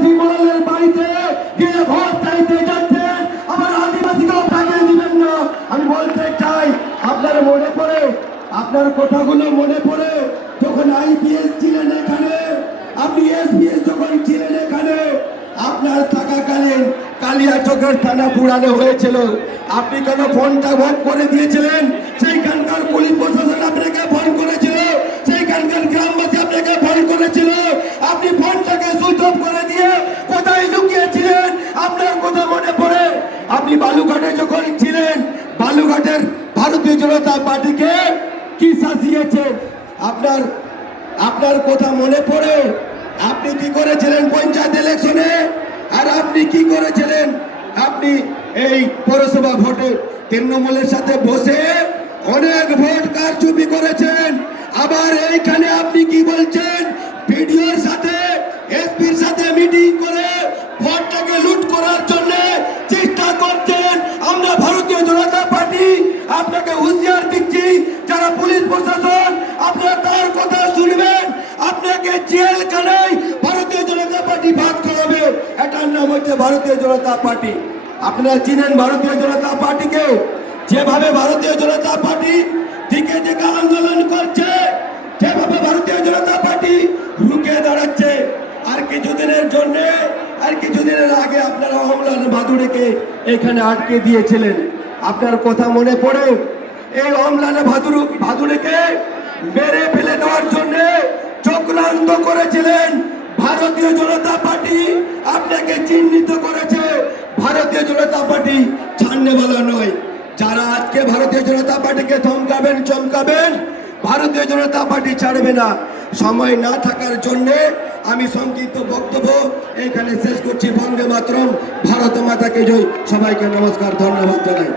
আদিবাসী মোড়লের বাড়িতে গিয়ে ভোট চাইতে যাচ্ছেন, আবার আদিবাসীকেও টাকা দিবেন না। আমি বলতে চাই, আপনার মনে পড়ে, আপনার কথাগুলো মনে পড়ে যখন আইপিএস ছিলেন এখানে, আপনি এসপিএস যখন ছিলেন এখানে, আপনার থাকাকালীন কালিয়াচকের থানা পুরানো হয়েছিল। আপনি কেন ফোনটা ভোগ করে দিয়েছিলেন? সেইখানকার পুলিশ প্রশাসন আপনাকে ফোন করেছিল, সেইখানকার গ্রামবাসী আপনাকে ফোন করেছিল, আপনি ফোনটাকে সুইচ অফ করে দিয়ে কোথায় লুকিয়েছিলেন? আপনার কথা মনে পড়ে? আপনি বালুঘাটে যখন ছিলেন, বালুঘাটের ভারতীয় জনতা পার্টিকে কি শাসিয়েছেন? আপনার কথা মনে পড়ে? আপনি কি করেছিলেন পঞ্চায়েত ইলেকশনে? আর আপনি কি করেছিলেন? আপনি এই পৌরসভা ভোটে তৃণমূলের সাথে বসে অনেক ভোট কারচুপি করেছেন। আবার এইখানে আপনি কি বলছেন? ভিডিওর সাথে এসপির সাথে মিটিং করে ভোটটাকে লুট করার জন্য চেষ্টা করছেন। আমরা ভারতীয় জনতা পার্টি আপনাকে হুঁশিয়ার দিচ্ছি, যারা পুলিশ প্রশাসন, আপনারা তার কথা শুনবেন, আপনাকে জেলখানায় ভারতীয় জনতা পার্টি ভাগ করাবে। এটার নাম হচ্ছে ভারতীয় জনতা পার্টি। আপনারা চিনেন ভারতীয় জনতা পার্টিকে? যেভাবে ভারতীয় জনতা পার্টি দিকে দিকে আন্দোলন করছে, যেভাবে ভারতীয় জনতা পার্টি রুখে দাঁড়াচ্ছে, আর কিছুদিনের জন্য, আর কিছুদিনের আগে আপনারা অমলান ভাদুড়িকে এখানে আটকে দিয়েছিলেন। আপনার কথা মনে পড়ে? এই অমলান ভাদুড়িকে মেরে ফেলে দেওয়ার জন্য চক্রান্ত করেছিলেন ভারতীয় জনতা পার্টি। আপনাকে চিহ্নিত করেছে। ভারতীয় জনতা পার্টি ছাড়নেওয়ালা নয়। যারা আজকে ভারতীয় জনতা পার্টিকে ধমকাবেন, চমকাবেন, ভারতীয় জনতা পার্টি ছাড়বে না। সময় না থাকার জন্য আমি সংক্ষিপ্ত বক্তব্য এখানে শেষ করছি। বন্দে মাতরম, ভারত মাতাকে জয়। সবাইকে নমস্কার, ধন্যবাদ জানাই।